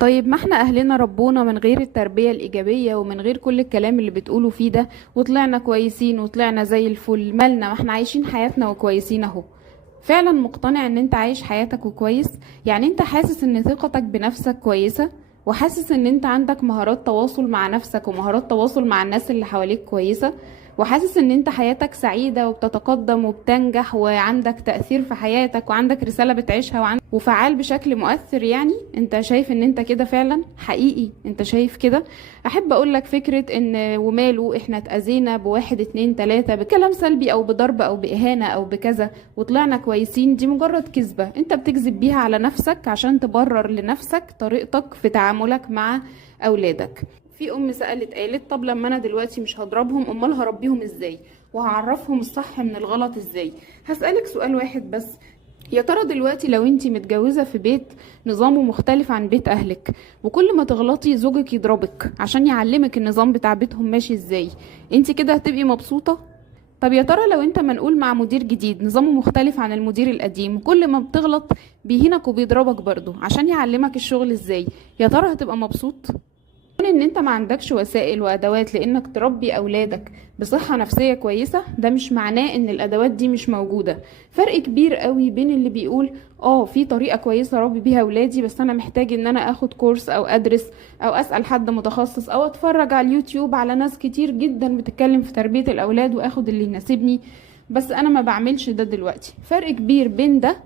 طيب ما احنا اهلنا ربونا من غير التربية الايجابية ومن غير كل الكلام اللي بتقولوا فيه ده، وطلعنا كويسين وطلعنا زي الفل. مالنا؟ ما احنا عايشين حياتنا وكويسين اهو. فعلا مقتنع ان انت عايش حياتك وكويس؟ يعني انت حاسس ان ثقتك بنفسك كويسة، وحاسس ان انت عندك مهارات تواصل مع نفسك ومهارات تواصل مع الناس اللي حواليك كويسة، وحاسس ان انت حياتك سعيدة وبتتقدم وبتنجح وعندك تأثير في حياتك وعندك رسالة بتعيشها وفعال بشكل مؤثر؟ يعني انت شايف ان انت كده فعلا حقيقي؟ انت شايف كده؟ احب اقولك فكرة ان وماله احنا اتأذينا بواحد اتنين تلاتة بكلام سلبي او بضرب او بإهانة او بكذا وطلعنا كويسين، دي مجرد كذبة انت بتكذب بيها على نفسك عشان تبرر لنفسك طريقتك في تعاملك مع اولادك. في سألت قالت طب لما انا دلوقتي مش هضربهم امال هربيهم ازاي وهعرفهم الصح من الغلط ازاي؟ هسألك سؤال واحد بس، يا ترى دلوقتي لو انتي متجوزة في بيت نظامه مختلف عن بيت اهلك، وكل ما تغلطي زوجك يضربك عشان يعلمك النظام بتاع بيتهم ماشي ازاي، انتي كده هتبقي مبسوطة؟ طب يا ترى لو انت منقول مع مدير جديد نظامه مختلف عن المدير القديم، وكل ما بتغلط بيهينك وبيضربك برضه عشان يعلمك الشغل ازاي، يا ترى هتبقى مبسوط؟ كون ان انت ما عندكش وسائل وادوات لانك تربي اولادك بصحة نفسية كويسة، ده مش معناه ان الادوات دي مش موجودة. فرق كبير قوي بين اللي بيقول في طريقة كويسة اربي بيها اولادي بس انا محتاج ان انا اخد كورس او ادرس او اسأل حد متخصص او اتفرج على اليوتيوب على ناس كتير جدا بتتكلم في تربية الاولاد واخد اللي يناسبني، بس انا ما بعملش ده دلوقتي. فرق كبير بين ده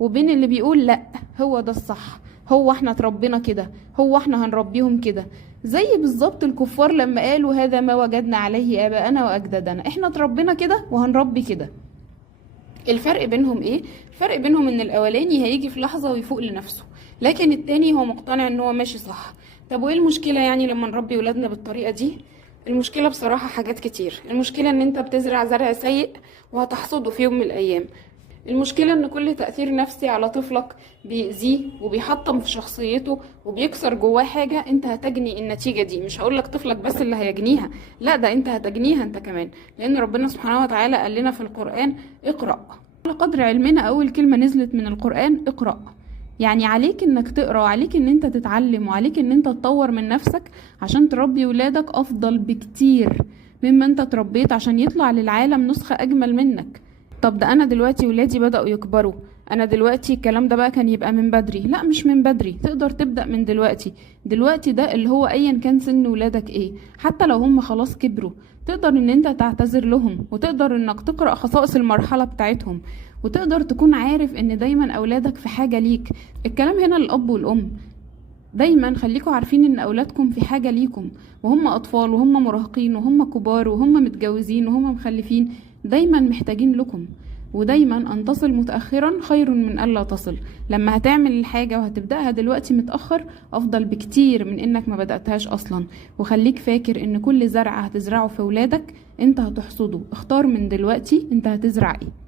وبين اللي بيقول لا هو ده الصح، هو احنا اتربينا كده، هو احنا هنربيهم كده. زي بالظبط الكفار لما قالوا هذا ما وجدنا عليه آباءنا وأجدادنا، احنا اتربينا كده وهنربي كده. الفرق بينهم ايه؟ الفرق بينهم ان الاولاني هيجي في لحظة ويفوق لنفسه، لكن التاني هو مقتنع ان هو ماشي صح. طب وايه المشكلة يعني لما نربي ولادنا بالطريقة دي؟ المشكلة بصراحة حاجات كتير. المشكلة ان انت بتزرع زرع سيء وهتحصده في يوم من الايام. المشكلة ان كل تأثير نفسي على طفلك بيأذيه وبيحطم في شخصيته وبيكسر جواه حاجة، انت هتجني النتيجة دي. مش هقولك طفلك بس اللي هيجنيها، لا ده انت هتجنيها انت كمان، لان ربنا سبحانه وتعالى قال لنا في القرآن اقرأ. على قدر علمنا اول كلمة نزلت من القرآن اقرأ، يعني عليك انك تقرأ وعليك ان انت تتعلم وعليك ان انت تطور من نفسك عشان تربي ولادك افضل بكتير مما انت تربيت عشان يطلع للعالم نسخة اجمل منك. طب ده انا دلوقتي ولادي بدأوا يكبروا، انا دلوقتي الكلام ده بقى كان يبقى من بدري. لا مش من بدري، تقدر تبدأ من دلوقتي. دلوقتي ده اللي هو ايا كان سن ولادك ايه، حتى لو هم خلاص كبروا تقدر ان انت تعتذر لهم، وتقدر انك تقرأ خصائص المرحلة بتاعتهم، وتقدر تكون عارف ان دايما اولادك في حاجة ليك. الكلام هنا للأب والأم، دايما خليكوا عارفين ان اولادكم في حاجة ليكم، وهم اطفال وهم مراهقين وهم كبار وهم متجوزين وهم مخلفين، دايما محتاجين لكم. ودايما ان تصل متأخرا خير من الا تصل. لما هتعمل الحاجة وهتبدأها دلوقتي متأخر افضل بكتير من انك ما بدأتهاش اصلا. وخليك فاكر ان كل زرع هتزرعه في ولادك انت هتحصده. اختار من دلوقتي انت هتزرع ايه.